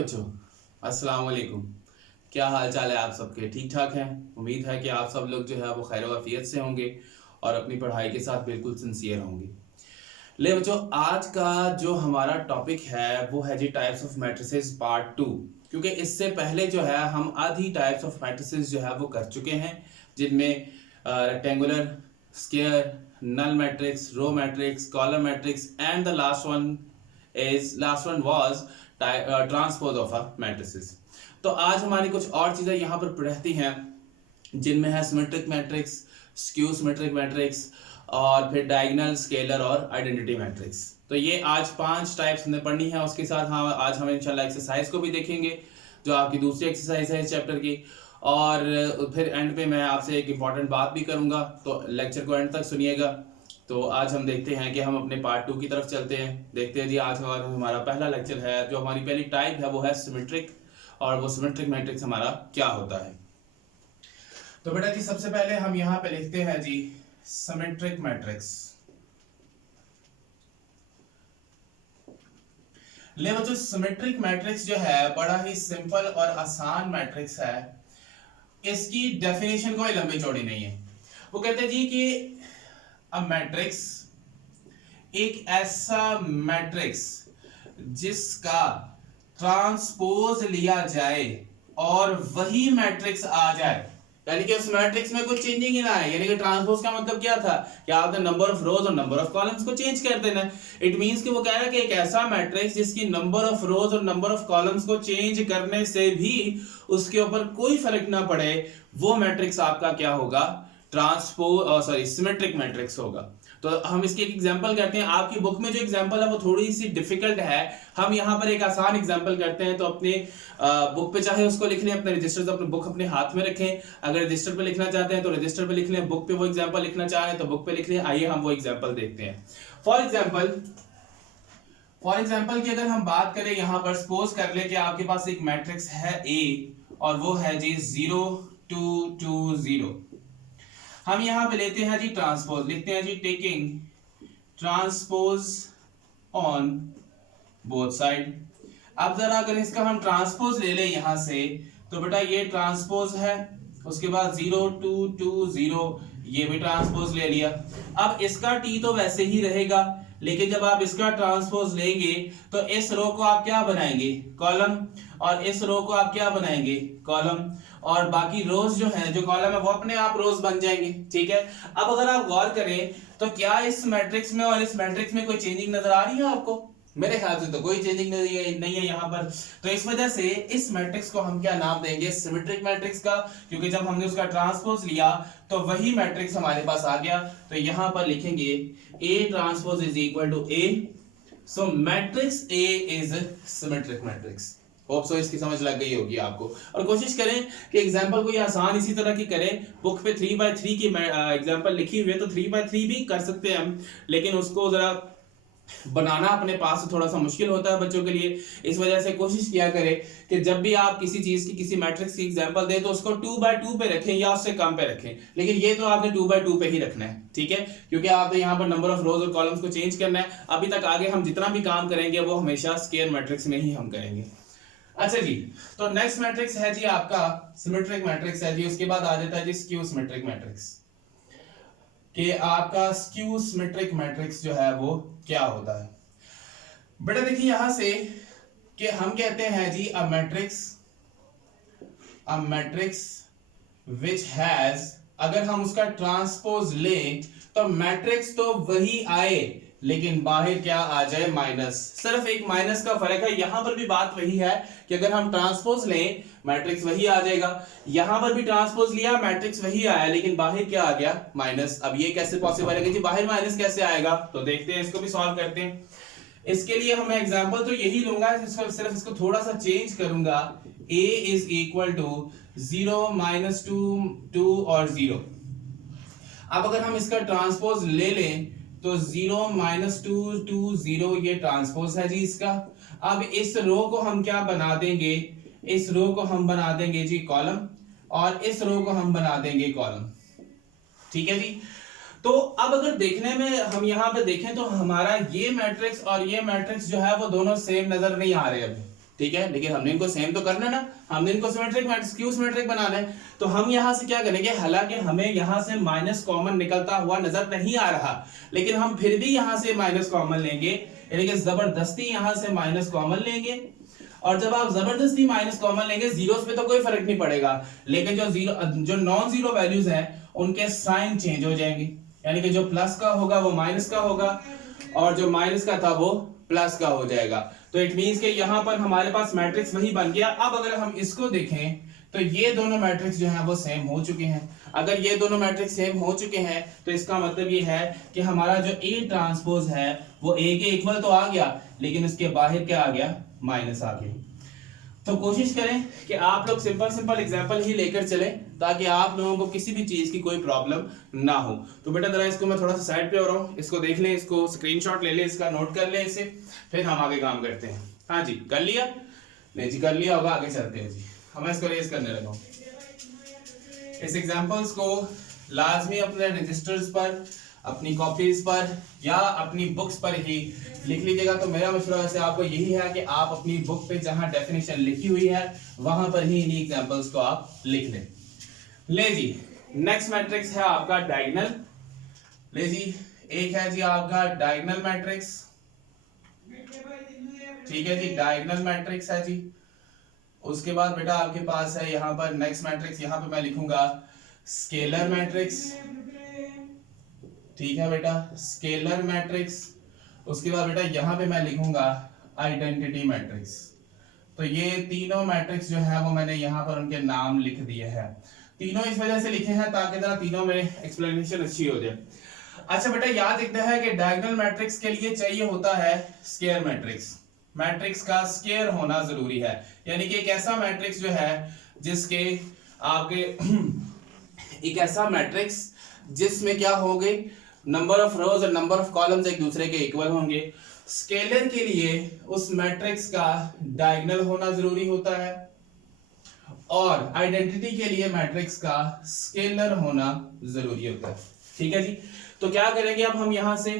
बच्चों, अस्सलाम वालेकुम। क्या हाल चाल है आप सबके? ठीक ठाक हैं? उम्मीद है कि आप सब लोग जो है वो खैर वाफियत से होंगे और अपनी पढ़ाई के साथ बिल्कुल सिंसियर होंगे। ले बच्चों, आज का जो हमारा टॉपिक है वो है जी टाइप्स ऑफ मैट्रिसेस पार्ट 2। क्योंकि इससे पहले जो है हम आधी टाइप्स ऑफ मैट्रिसेस जो है वो कर चुके हैं, जिनमें rectangular, square, null matrix, row matrix, column matrix and the last one was transpose of a matrices. तो आज हमारी कुछ और चीजें यहाँ पर रहती हैं, जिनमें है symmetric matrix, skew symmetric matrix और फिर डायगोनल, स्केलर और आइडेंटिटी मैट्रिक्स। तो ये आज 5 टाइप्स हमने पढ़नी है। उसके साथ हाँ आज हम इंशाल्लाह एक्सरसाइज को भी देखेंगे, जो आपकी दूसरी एक्सरसाइज है इस चैप्टर की। और फिर एंड पे मैं आपसे एक इम्पॉर्टेंट बात भी करूंगा, तो लेक्चर को एंड तक सुनिएगा। तो आज हम देखते हैं कि हम अपने पार्ट 2 की तरफ चलते हैं। देखते हैं जी, आज हमारा पहला लेक्चर है। जो हमारी पहली टाइप है वो है सिमेट्रिक, और वो सिमेट्रिक मैट्रिक्स हमारा क्या होता है। तो बेटा जी, सबसे पहले हम यहाँ पे लिखते हैं जी सिमेट्रिक मैट्रिक्स। ले बच्चों, सिमेट्रिक मैट्रिक्स जो है बड़ा ही सिंपल और आसान मैट्रिक्स है। इसकी डेफिनेशन कोई लंबी चौड़ी नहीं है। वो कहते हैं जी कि अ मैट्रिक्स एक ऐसा मैट्रिक्स जिसका ट्रांसपोज लिया जाए और वही मैट्रिक्स आ जाए, यानी कि उस मैट्रिक्स में कुछ चेंजिंग ही ना है। यानी कि ट्रांसपोज का मतलब क्या था कि आपने नंबर ऑफ रोज और नंबर ऑफ कॉलम्स को चेंज कर देना है। इट मींस कि वो कह रहा है कि एक ऐसा मैट्रिक्स जिसकी नंबर ऑफ रोज और नंबर ऑफ कॉलम्स को चेंज करने से भी उसके ऊपर कोई फर्क ना पड़े, वो मैट्रिक्स आपका क्या होगा? सिमेट्रिक मैट्रिक्स होगा। तो हम इसकी एक एग्जांपल करते हैं। आपकी बुक में जो एग्जांपल है वो थोड़ी सी डिफिकल्ट है, हम यहाँ पर एक आसान एग्जांपल करते हैं। तो अपने बुक पे चाहे उसको लिख लें, अपने रजिस्टर से अपने बुक अपने हाथ में रखें। अगर रजिस्टर पे लिखना चाहते हैं तो रजिस्टर पे लिख लें, बुक पे वो एग्जांपल लिखना चाह रहे हैं तो बुक पे लिख लें। आइए हम वो एग्जांपल देखते हैं। फॉर एग्जांपल की अगर हम बात करें, यहाँ पर सपोज कर ले कि आपके पास एक मैट्रिक्स है ए और वो है जी 0 2 2 0। हम यहां पे लेते हैं जी ट्रांसपोज, लिखते हैं G taking transpose on both side. अब जरा अगर इसका हम ट्रांसपोज ले ले यहां से, तो बेटा ये ट्रांसपोज है, उसके बाद 0 2 2 0 ये भी ट्रांसपोज ले लिया। अब इसका टी तो वैसे ही रहेगा, लेकिन जब आप इसका ट्रांसपोज लेंगे तो इस रो को आप क्या बनाएंगे? कॉलम। और इस रो को आप क्या बनाएंगे? कॉलम। और बाकी रोज जो है, जो कॉलम है, वो अपने आप रोज बन जाएंगे। ठीक है। अब अगर आप गौर करें तो क्या इस मैट्रिक्स में और इस मैट्रिक्स में कोई चेंजिंग नजर आ रही है आपको? मेरे ख्याल से तो कोई चेंजिंग नहीं है यहाँ पर। तो इस वजह से इस मैट्रिक्स को हम क्या नाम देंगे? सिमेट्रिक मैट्रिक्स का, क्योंकि जब हमने उसका ट्रांसपोज लिया तो वही मैट्रिक्स हमारे पास आ गया। तो यहां पर लिखेंगे A transpose is equal to A, so matrix A is symmetric matrix. Hope so इसकी समझ लग गई होगी आपको। और कोशिश करें कि एग्जांपल कोई आसान इसी तरह की करें। बुक पे 3x3 की एग्जांपल लिखी हुई है, तो 3x3 भी कर सकते हैं हम, लेकिन उसको जरा बनाना अपने पास थोड़ा सा मुश्किल होता है बच्चों के लिए। इस वजह से कोशिश किया करें कि जब भी आप किसी चीज की, किसी मैट्रिक्स की एग्जांपल दें, तो उसको 2x2 पे रखें या उससे कम पे रखें, लेकिन ये तो आपने 2x2 पे ही रखना है। ठीक है, क्योंकि आपने यहाँ पर नंबर ऑफ रोज और कॉलम्स को चेंज करना है। अभी तक आगे हम जितना भी काम करेंगे वो हमेशा स्क्वायर मैट्रिक्स में ही हम करेंगे। अच्छा जी, तो नेक्स्ट मैट्रिक्स है जी आपका सिमेट्रिक मैट्रिक्स है जी। उसके बाद आ जाता है जी स्क्यू सिमेट्रिक मैट्रिक्स। कि आपका स्क्यू सिमेट्रिक मैट्रिक्स जो है वो क्या होता है? बेटा देखिए यहां से कि हम कहते हैं जी अ मैट्रिक्स विच हैज, अगर हम उसका ट्रांसपोज लें तो मैट्रिक्स तो वही आए, लेकिन बाहर क्या आ जाए? माइनस। सिर्फ एक माइनस का फर्क है। यहां पर भी बात वही है कि अगर हम ट्रांसपोज लें मैट्रिक्स वही आ जाएगा। यहां पर भी ट्रांसपोज लिया, मैट्रिक्स वही आया, लेकिन बाहर क्या आ गया? माइनस। अब ये कैसे पॉसिबल है कि जी बाहर माइनस कैसे आएगा? तो देखते हैं, इसको भी सॉल्व करते हैं। इसके लिए हम एग्जांपल तो यही लूंगा, सिर्फ इसको थोड़ा सा चेंज करूंगा। a इज इक्वल टू 0 -2 2 और 0। अब अगर हम इसका ट्रांसपोज ले लें तो 0 -2 2 0 ये ट्रांसपोज है जी इसका। अब इस रो को हम क्या बना देंगे? इस रो को हम बना देंगे जी कॉलम, और इस रो को हम बना देंगे कॉलम। ठीक है जी। तो अब अगर देखने में हम यहाँ पे देखें तो हमारा ये मैट्रिक्स और ये मैट्रिक्स जो है वो दोनों सेम नजर नहीं आ रहे अभी। ठीक है, लेकिन हमने इनको सेम तो करना है ना, हमने इनको सिमेट्रिक मैट्रिक्स क्यों सिमेट्रिक बनाना है। तो हम यहाँ से क्या करेंगे, हालांकि हमें यहाँ से माइनस कॉमन निकलता हुआ नजर नहीं आ रहा, लेकिन हम फिर भी यहाँ से माइनस कॉमन लेंगे, यानी कि जबरदस्ती यहाँ से माइनस कॉमन लेंगे। और जब आप जबरदस्ती माइनस कॉमन लेंगे, जीरोस पे तो कोई फर्क नहीं पड़ेगा, लेकिन जो नॉन जीरो वैल्यूज हैं उनके साइन चेंज हो जाएंगे, यानी कि जो प्लस का होगा वो माइनस का होगा और जो माइनस का था वो प्लस का हो जाएगा। तो इट मींस कि यहाँ पर हमारे पास मैट्रिक्स वही बन गया। अब अगर हम इसको देखें तो ये दोनों मैट्रिक्स जो हैं वो सेम हो चुके हैं। अगर ये दोनों मैट्रिक्स सेम हो चुके हैं तो इसका मतलब ये है कि हमारा जो A ट्रांसपोज है वो A के इक्वल तो आ गया, लेकिन उसके बाहर क्या आ गया, माइनस आ गया। तो कोशिश करें कि आप लोग सिंपल एग्जांपल ही लेकर चलें ताकि आप लोगों को किसी भी चीज की कोई प्रॉब्लम ना हो। तो बेटा जरा इसको मैं थोड़ा सा साइड पे हो रहा हूँ, इसको देख लें, इसको स्क्रीनशॉट ले लें, इसका नोट कर लें इसे, फिर हम आगे काम करते हैं। हाँ जी, कर लिया? नहीं जी, कर लिया होगा, आगे चलते हैं जी। हम इसको रेज करने लगा हूँ। इस एग्जाम्पल्स को लाजमी अपने रजिस्टर्स पर, अपनी कॉपीज पर या अपनी बुक्स पर ही लिख लीजिएगा। तो मेरा मशवरा वैसे आपको यही है कि आप अपनी बुक पे जहां डेफिनेशन लिखी हुई है वहां पर ही इन्हीं एग्जांपल्स को आप लिख लें। ले जी, नेक्स्ट मैट्रिक्स है आपका डायगोनल। ले जी, एक है जी आपका डायगोनल मैट्रिक्स, ठीक है जी, डायगोनल मैट्रिक्स है जी। उसके बाद बेटा आपके पास है यहाँ पर नेक्स्ट मैट्रिक्स, यहाँ पे मैं लिखूंगा स्केलर मैट्रिक्स, ठीक है बेटा, स्केलर मैट्रिक्स। उसके बाद बेटा यहाँ पे मैं लिखूंगा आइडेंटिटी मैट्रिक्स। तो ये तीनों मैट्रिक्स जो है वो मैंने यहाँ पर उनके नाम लिख दिए हैं। तीनों इस वजह से लिखे हैं ताकि जरा तीनों में एक्सप्लेनेशन अच्छी हो जाए। अच्छा बेटा, याद रखना है कि डायगोनल मैट्रिक्स के लिए चाहिए होता है स्क्वायर मैट्रिक्स। मैट्रिक्स का स्क्वायर होना जरूरी है, यानी कि एक ऐसा मैट्रिक्स जो है जिसके आपके एक ऐसा मैट्रिक्स जिसमें क्या होंगे, नंबर ऑफ रोज और नंबर ऑफ कॉलम्स एक दूसरे के इक्वल होंगे। स्केलर के लिए उस मैट्रिक्स का डायगोनल होना जरूरी होता है और आइडेंटिटी के लिए मैट्रिक्स का स्केलर होना जरूरी होता है। ठीक है जी, तो क्या करेंगे अब हम यहां से,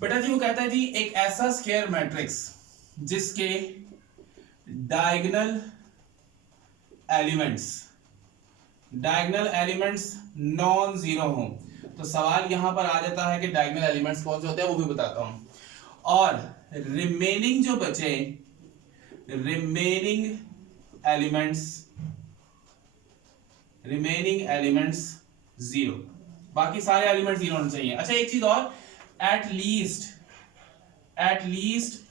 बेटा जी वो कहता है जी एक ऐसा स्क्वायर मैट्रिक्स जिसके डायगोनल एलिमेंट्स नॉन जीरो हों। तो सवाल यहां पर आ जाता है कि डायगोनल एलिमेंट्स कौन से होते हैं, वो भी बताता हूं। और रिमेनिंग जो बचे, रिमेनिंग एलिमेंट्स जीरो, बाकी सारे एलिमेंट्स जीरो होने चाहिए। अच्छा एक चीज और, at least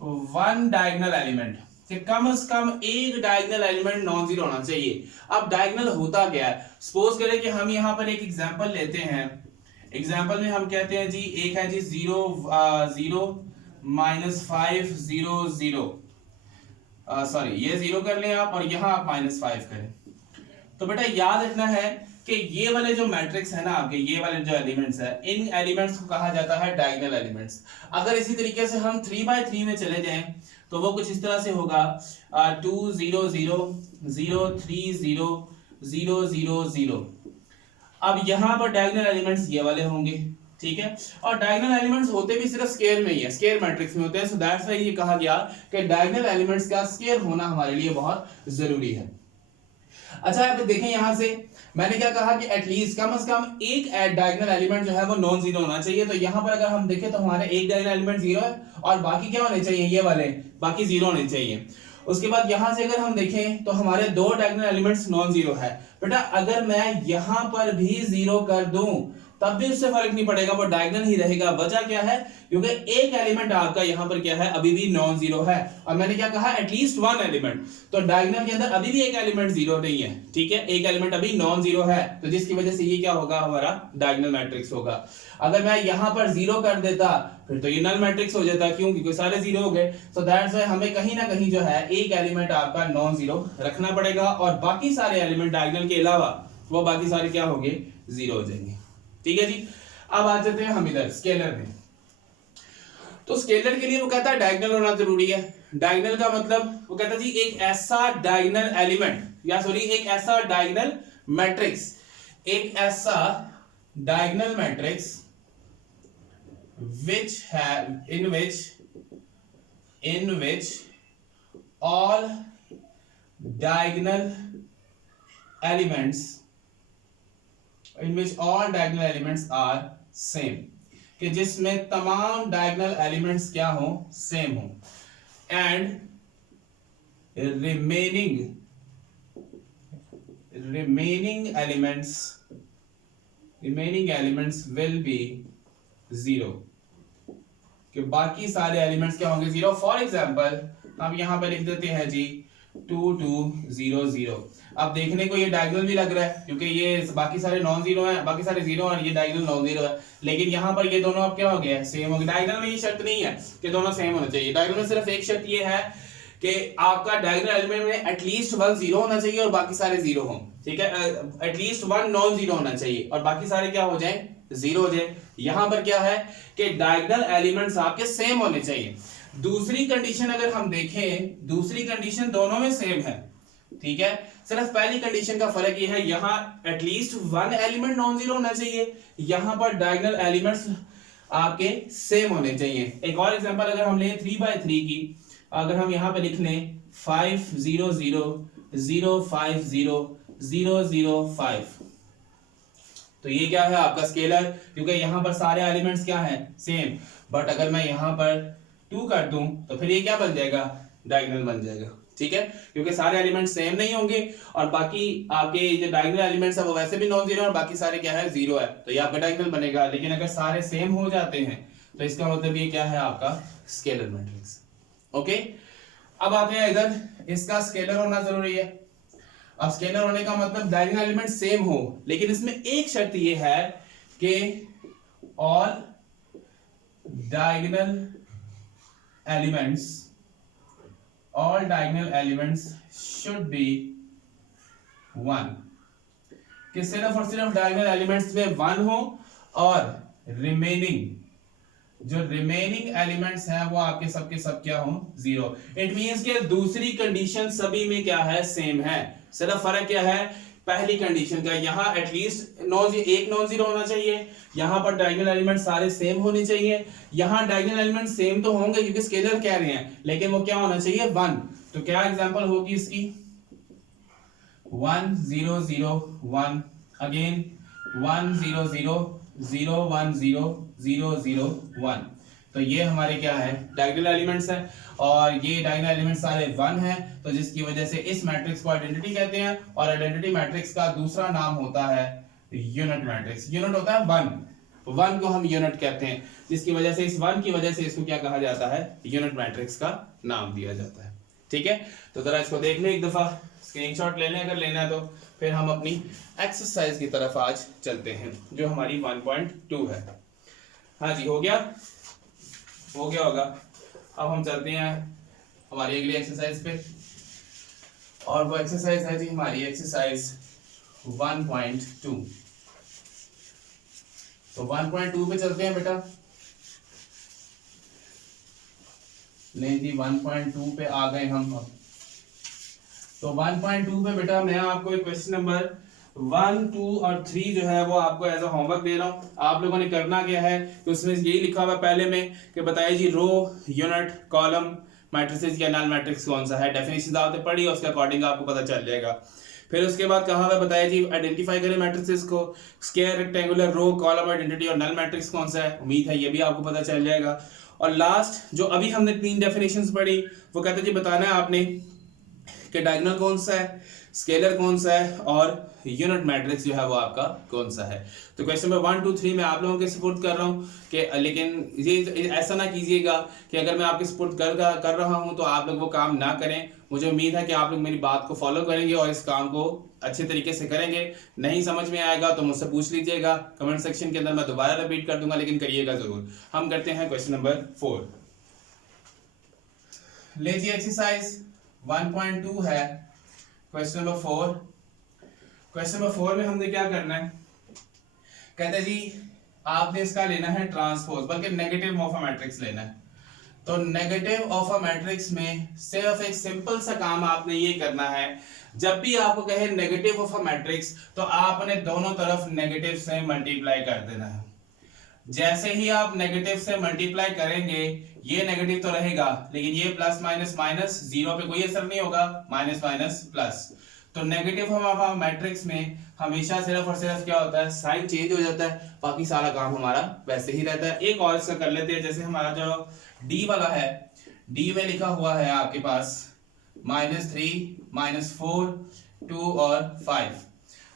one diagonal element, कि कम से कम एक डायगोनल एलिमेंट नॉन जीरो होना चाहिए। अब डायगोनल होता क्या है, सपोज करें कि हम यहां पर एक एग्जांपल लेते हैं। एग्जांपल में हम कहते हैं जी एक है जी 0 -5 0 0, सॉरी ये 0 कर लें आप और यहां आप -5 करें। तो बेटा याद रखना है कि ये वाले जो मैट्रिक्स है ना आपके, ये वाले जो एलिमेंट्स है, इन एलिमेंट्स को कहा जाता है डायगोनल एलिमेंट्स। अगर इसी तरीके से हम 3x3 में चले जाएं तो वो कुछ इस तरह से होगा 2 0 0 0 3 0 0 0 0। अब यहां पर डायगोनल एलिमेंट्स ये वाले होंगे, ठीक है, और डायगोनल एलिमेंट्स होते भी सिर्फ स्क्वायर में ही है, स्क्वायर मैट्रिक्स में होते हैं। सो दैट्स व्हाई ये कहा गया कि डायगोनल एलिमेंट्स का स्क्वायर होना हमारे लिए बहुत जरूरी है। अच्छा आप देखें यहां से मैंने क्या कहा कि एटलीस्ट कम से कम एक डायगोनल एलिमेंट जो है वो नॉन जीरो होना चाहिए। तो यहां पर अगर हम देखें तो हमारे एक डायगोनल एलिमेंट जीरो है और बाकी क्या होने चाहिए, ये वाले बाकी जीरो होने चाहिए। उसके बाद यहां से अगर हम देखें तो हमारे दो डायगोनल एलिमेंट्स नॉन जीरो है। बेटा अगर मैं यहां पर भी जीरो कर दूं तब भी उससे फर्क नहीं पड़ेगा, वो डायगोनल ही रहेगा। वजह क्या है, क्योंकि एक एलिमेंट आपका यहां पर क्या है, अभी भी नॉन जीरो है। और मैंने क्या कहा, एटलीस्ट वन एलिमेंट, तो डायगोनल के अंदर अभी भी एक एलिमेंट जीरो नहीं है, ठीक है, एक एलिमेंट अभी नॉन जीरो है। तो जिसकी वजह से ये क्या होगा, हमारा डायगोनल मैट्रिक्स होगा। अगर मैं यहां पर जीरो कर देता फिर तो ये नल मैट्रिक्स हो जाता, क्यों, क्योंकि सारे जीरो हो गए। सो दैट्स व्हाई हमें कहीं ना कहीं जो है एक एलिमेंट आपका नॉन जीरो रखना पड़ेगा और बाकी सारे एलिमेंट डायगोनल के अलावा वो बाकी सारे क्या होंगे, जीरो हो जाएंगे। ठीक है जी, अब आ जाते हैं हम इधर स्केलर में। तो स्केलर के लिए वो कहता है डायगोनल होना जरूरी है। डायगोनल का मतलब वो कहता है जी एक ऐसा डायगोनल एलिमेंट, या सॉरी एक ऐसा डायगोनल मैट्रिक्स, एक ऐसा diagonal matrix in which all diagonal elements in which all diagonal elements are same, कि जिसमें तमाम diagonal elements क्या हो, सेम हो, and remaining elements will be zero, कि बाकी सारे एलिमेंट्स क्या होंगे, जीरो। फॉर एग्जाम्पल हम यहाँ पे लिख देते हैं जी 2 2 0 0। अब देखने को ये डायगोनल भी लग रहा है क्योंकि ये बाकी सारे नॉन जीरो हैं, बाकी सारे जीरो और ये डायगोनल नॉन जीरो है, लेकिन यहाँ पर ये दोनों अब क्या हो गया, सेम हो गया। डायगोनल में ये शर्त नहीं है कि दोनों सेम होना चाहिए, डायगोनल में सिर्फ एक शर्त ये है कि आपका डायगोनल एलिमेंट में एटलीस्ट वन जीरो होना चाहिए और बाकी सारे जीरो हों, ठीक है, एटलीस्ट वन नॉन जीरो होना चाहिए और बाकी सारे क्या हो जाए, जीरो हो जाए। यहां पर क्या है कि डायगोनल एलिमेंट्स आपके सेम होने चाहिए। दूसरी कंडीशन अगर हम देखें, दूसरी कंडीशन दोनों में सेम है, ठीक है, सिर्फ पहली कंडीशन का फर्क ये है, यहां at least one element non zero होना चाहिए, यहां पर डायगोनल एलिमेंट्स आपके सेम होने चाहिए। एक और एग्जांपल अगर हम लें 3/3 की, अगर हम यहां पे लिख लें 5 0 0 0 5 0 0 0 5, तो ये क्या है आपका स्केलर, क्योंकि यहां पर सारे एलिमेंट्स क्या हैं, सेम। बट अगर मैं यहां पर 2 कर दूं तो फिर ये क्या बन जाएगा, डायगोनल बन जाएगा, ठीक है, क्योंकि सारे एलिमेंट्स सेम नहीं होंगे और बाकी आपके जो डायगोनल एलिमेंट्स है वो वैसे भी नॉन जीरो और बाकी सारे क्या है, जीरो है, तो ये आपका डायगोनल बनेगा। लेकिन अगर सारे सेम हो जाते हैं तो इसका मतलब ये क्या है, आपका स्केलर मैट्रिक्स। ओके, अब आते हैं इधर, इसका स्केलर होना जरूरी है। अब स्केलर होने का मतलब डायगोनल एलिमेंट सेम हो, लेकिन इसमें एक शर्त ये है कि all diagonal elements should be one, कि सिर्फ और सिर्फ डायगोनल एलिमेंट्स में वन हो और जो रिमेनिंग एलिमेंट्स हैं वो आपके सब क्या हो, जीरो। इट मींस कि दूसरी कंडीशन सभी में क्या है, सेम है, सिर्फ फर्क क्या है, पहली कंडीशन का, यहाँ एटलीस्ट एक नॉन जीरो होना चाहिए, यहाँ पर डायगोनल एलिमेंट सारे सेम होने चाहिए। यहाँ डायगोनल एलिमेंट सेम तो होंगे क्योंकि स्केलर कह रहे हैं, लेकिन वो क्या होना चाहिए, वन। तो क्या एग्जांपल होगी इसकी, 1 0 0 1, अगेन 1 0 0 0 1 0 0 0 1। तो ये हमारे क्या है, डायगोनल एलिमेंट्स हैं और ये डायगोनल एलिमेंट्स सारे वन हैं, तो जिसकी वजह से इस मैट्रिक्स को आइडेंटिटी कहते हैं और आइडेंटिटी मैट्रिक्स का दूसरा नाम होता है यूनिट मैट्रिक्स। यूनिट होता है वन को हम यूनिट कहते हैं, जिसकी वजह से इस वन की वजह से इसको क्या कहा जाता है, यूनिट मैट्रिक्स का नाम दिया जाता है, ठीक है। तो जरा इसको देख लें एक दफा, स्क्रीनशॉट ले लें अगर लेना है तो, फिर हम अपनी एक्सरसाइज की तरफ आज चलते हैं जो हमारी 1.2 है। हाँ जी, हो गया होगा। अब हम चलते हैं हमारी अगली एक्सरसाइज पे, और वो एक्सरसाइज है जी हमारी एक्सरसाइज 1.2। तो 1.2 पे चलते हैं बेटा। नहीं जी, 1.2 पे आ गए हम अब। तो 1.2 पे बेटा मैं आपको एक क्वेश्चन नंबर 1, 2 और 3 जो है वो आपको एज अ होमवर्क दे रहा हूँ। आप लोगों ने करना क्या है कि उसमें यही लिखा हुआ पहले में कि बताइए जी रो, यूनिट, कॉलम मैट्रिसेस या नल मैट्रिक्स कौन सा है। डेफिनेशन आपने पढ़ी और उसके अकॉर्डिंग आपको पता चल जाएगा। फिर उसके बाद कहा हुआ बताइए जी आइडेंटिफाई करें मैट्रिसेस को, स्क्वायर, रेक्टेंगुलर, रो, कॉलम, आइडेंटिटी और नल मैट्रिक्स कौन सा है। उम्मीद है ये भी आपको पता चल जाएगा। और लास्ट जो अभी हमने 3 डेफिनेशंस पढ़ी वो कहते जी बताना है आपने कि डायगोनल कौन सा है, स्केलर कौन सा है और यूनिट मैट्रिक्स जो है वो आपका कौन सा है। तो क्वेश्चन नंबर 1, 2, 3 मैं आप लोगों के सपोर्ट कर रहा हूँ कि, लेकिन ये ऐसा ना कीजिएगा कि अगर मैं आपके सपोर्ट कर रहा हूँ तो आप लोग वो काम ना करें। मुझे उम्मीद है कि आप लोग मेरी बात को फॉलो करेंगे और इस काम को अच्छे तरीके से करेंगे। नहीं समझ में आएगा तो मुझसे पूछ लीजिएगा कमेंट सेक्शन के अंदर, मैं दोबारा रिपीट कर दूंगा, लेकिन करिएगा जरूर। हम करते हैं क्वेश्चन नंबर 4। लीजिए एक्सरसाइज 1.2 है, क्वेश्चन नंबर 4। क्वेश्चन नंबर 4 में हमने क्या करना है, कहते हैं जी आपने इसका लेना है ट्रांसपोज, बल्कि नेगेटिव ऑफ अ मैट्रिक्स लेना है। तो नेगेटिव ऑफ अ मैट्रिक्स में सिर्फ एक सिंपल सा काम आपने ये करना है, जब भी आपको कहे नेगेटिव ऑफ अ मैट्रिक्स तो आपने दोनों तरफ नेगेटिव से मल्टीप्लाई कर देना है। जैसे ही आप नेगेटिव से मल्टीप्लाई करेंगे ये नेगेटिव तो रहेगा, लेकिन ये प्लस माइनस माइनस जीरो पे कोई असर नहीं होगा, माइनस माइनस प्लस। तो नेगेटिव हमारा मैट्रिक्स में हमेशा सिर्फ और सिर्फ क्या होता है, साइन चेंज हो जाता है, बाकी सारा काम हमारा वैसे ही रहता है। एक और इसका कर लेते हैं, जैसे हमारा जो डी वाला है, डी में लिखा हुआ है आपके पास -3 -4 2 और 5।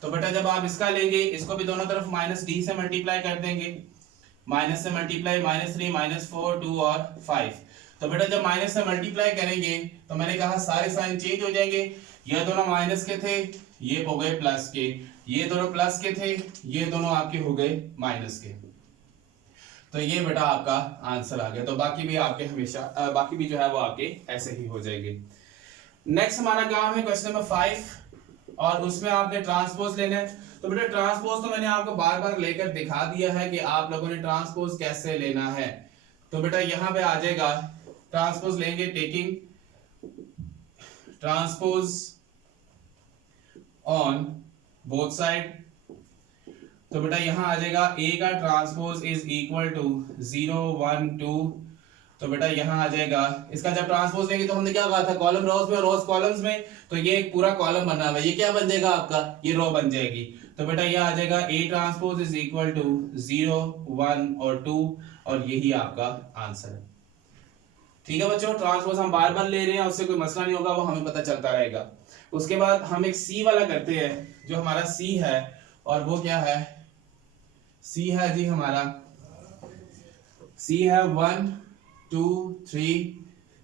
तो बेटा जब आप इसका लेंगे, इसको भी दोनों तरफ माइनस डी से मल्टीप्लाई कर देंगे, माइनस से मल्टीप्लाई -3 -4 2 और 5। तो बेटा जब माइनस से मल्टीप्लाई करेंगे तो मैंने कहा सारे साइन चेंज हो जाएंगे, ये दोनों माइनस के थे ये हो गए प्लस के, ये दोनों प्लस के थे ये दोनों आपके हो गए माइनस के। तो ये बेटा आपका आंसर आ गया। तो बाकी भी आपके हमेशा बाकी भी जो है वो आपके ऐसे ही हो जाएंगे। नेक्स्ट हमारा काम है क्वेश्चन नंबर 5 और उसमें आपने ट्रांसपोज लेना है। तो बेटा ट्रांसपोज तो मैंने आपको बार बार लेकर दिखा दिया है कि आप लोगों ने ट्रांसपोज कैसे लेना है। तो बेटा यहाँ पे आ जाएगा, ट्रांसपोज लेंगे taking transpose on both side. तो बेटा यहाँ आ जाएगा A का ट्रांसपोज इज इक्वल टू 0 1 2। तो बेटा यहाँ आ जाएगा, इसका जब ट्रांसपोज लेंगे तो हमने क्या कहा था, कॉलम रोज में और रोज कॉलम्स में। तो ये एक पूरा कॉलम बना हुआ है, ये क्या बन जाएगा आपका, ये रो बन जाएगी। तो बेटा ये आ जाएगा A transpose is equal to 0 1 और 2 और यही आपका आंसर है। ठीक है बच्चों, ट्रांसपोज हम बार बार ले रहे हैं, उससे कोई मसला नहीं होगा, वो हमें पता चलता रहेगा। उसके बाद हम एक C वाला करते हैं, जो हमारा C है और वो क्या है, C है जी हमारा, C है 1 2 3,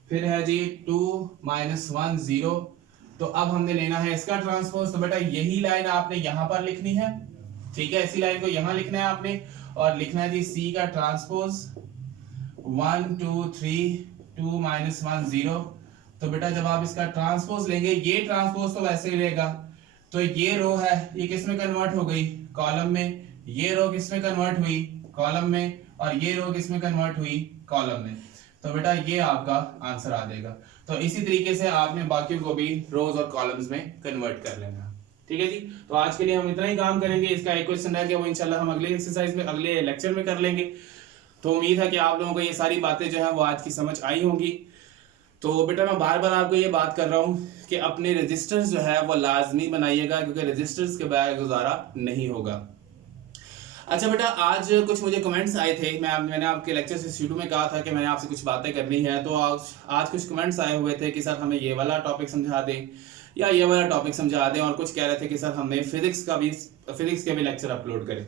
फिर है जी 2 -1 0। तो अब हमने लेना है इसका ट्रांसपोज। तो बेटा यही लाइन आपने यहां पर लिखनी है, ठीक है, इसी लाइन को यहां लिखना है आपने और लिखना है जी C का ट्रांसपोज 1 2 3 2 -1 0। तो बेटा जब आप इसका ट्रांसपोज लेंगे, ये ट्रांसपोज तो वैसे ही रहेगा, तो ये रो है ये किस में कन्वर्ट हो गई, कॉलम में, ये रो किस में कन्वर्ट हुई, कॉलम में, और ये रो किस में कन्वर्ट हुई, कॉलम में। तो बेटा ये आपका आंसर आ जाएगा। तो इसी तरीके से आपने बाकियों को भी रोज और कॉलम्स में कन्वर्ट कर लेना। ठीक है जी, तो आज के लिए हम इतना ही काम करेंगे। इसका एक क्वेश्चन रह गया, वो इंशाल्लाह हम अगले एक्सरसाइज में, अगले लेक्चर में कर लेंगे। तो उम्मीद है कि आप लोगों को ये सारी बातें जो है वो आज की समझ आई होंगी। तो बेटा मैं बार बार आपको ये बात कर रहा हूँ कि अपने रजिस्टर्स जो है वो लाजमी बनाइएगा, क्योंकि रजिस्टर्स के बगैर गुजारा नहीं होगा। अच्छा बेटा, आज कुछ मुझे कमेंट्स आए थे, मैंने आपके लेक्चर से शुरू में कहा था कि मैंने आपसे कुछ बातें करनी है। तो आज कुछ कमेंट्स आए हुए थे कि सर हमें ये वाला टॉपिक समझा दें या ये वाला टॉपिक समझा दें, और कुछ कह रहे थे कि सर हमने फिजिक्स के भी लेक्चर अपलोड करें।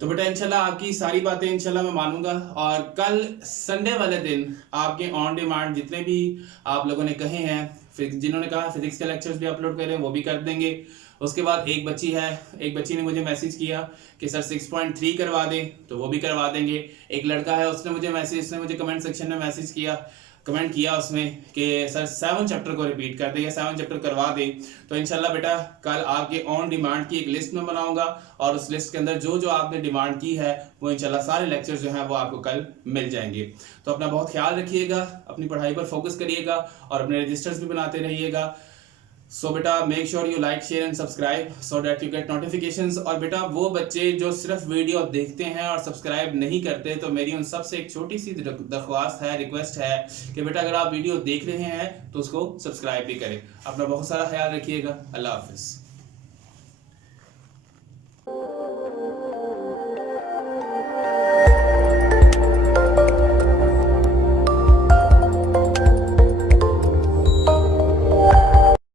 तो बेटा इंशाल्लाह आपकी सारी बातें इंशाल्लाह मैं मानूंगा, और कल संडे वाले दिन आपके ऑन डिमांड जितने भी आप लोगों ने कहे हैं, जिन्होंने कहा फिजिक्स के लेक्चर्स भी अपलोड करें, वो भी कर देंगे। उसके बाद एक बच्ची ने मुझे मैसेज किया कि सर 6.3 करवा दें, तो वो भी करवा देंगे। एक लड़का है, उसने मुझे कमेंट सेक्शन में मैसेज किया, कमेंट किया उसमें कि सर 7 चैप्टर को रिपीट कर दे या 7 चैप्टर करवा दे। तो इंशाल्लाह बेटा कल आपके ऑन डिमांड की एक लिस्ट में बनाऊंगा, और उस लिस्ट के अंदर जो जो आपने डिमांड की है वो इंशाल्लाह सारे लेक्चर्स जो हैं वो आपको कल मिल जाएंगे। तो अपना बहुत ख्याल रखिएगा, अपनी पढ़ाई पर फोकस करिएगा और अपने रजिस्टर्स भी बनाते रहिएगा। सो बेटा make sure you like share and subscribe so that you get notifications. और बेटा वो बच्चे जो सिर्फ वीडियो देखते हैं और सब्सक्राइब नहीं करते, तो मेरी उन सबसे एक छोटी सी दरख्वास्त है, रिक्वेस्ट है कि बेटा अगर आप वीडियो देख रहे हैं तो उसको सब्सक्राइब भी करें। अपना बहुत सारा ख्याल रखिएगा। अल्लाह हाफिज़।